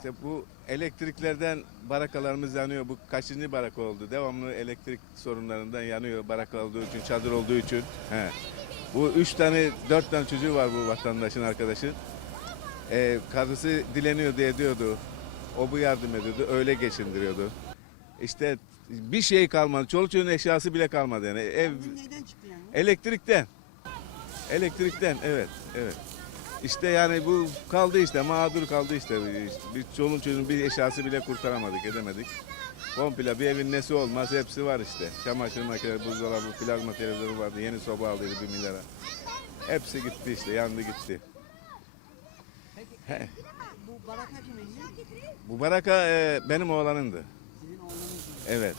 İşte bu elektriklerden barakalarımız yanıyor. Bu kaçıncı baraka oldu? Devamlı elektrik sorunlarından yanıyor baraka olduğu için, çadır olduğu için. He. Bu üç tane, dört tane çocuğu var bu vatandaşın arkadaşın. Ee, karısı dileniyordu, ediyordu. O bu yardım ediyordu, öyle geçindiriyordu. İşte bir şey kalmadı. Çoluk çocuğun eşyası bile kalmadı yani. Ev Neyden çıktı yani? elektrikten. Elektrikten evet, evet. İşte yani bu kaldı işte mağdur kaldı işte. Bir çoluk çocuğun bir eşyası bile kurtaramadık, edemedik. Komple bir evin nesi olmaz hepsi var işte. Çamaşır makineleri, buzdolabı, plazma televizyonu vardı. Yeni soba aldıydı bir milyara. Hepsi gitti işte, yandı gitti. He. Bu baraka kimin? Bu baraka e, benim oğlanındı. Sizin oğlunuz. Evet.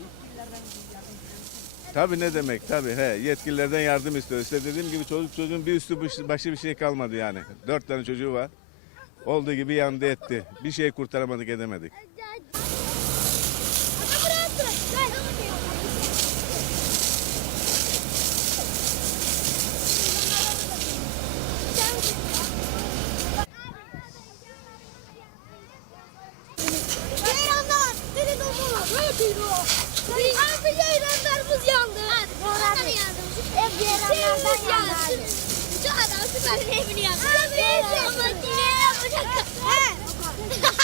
Yetkililerden bir yardım istiyor musunuz? Tabii ne demek tabii he yetkililerden yardım istiyor. İşte dediğim gibi çocuk çocuğun bir üstü başı- bir şey kalmadı yani. Dört tane çocuğu var. Olduğu gibi yandı etti. Bir şey kurtaramadık edemedik. Ceylanlar, deli domuz. Ne diyor? Abi ceylanlarımız yandı. Doğru yandı. Ev ceylanlardan yandı. Şu adam süper evini yandı. Abi?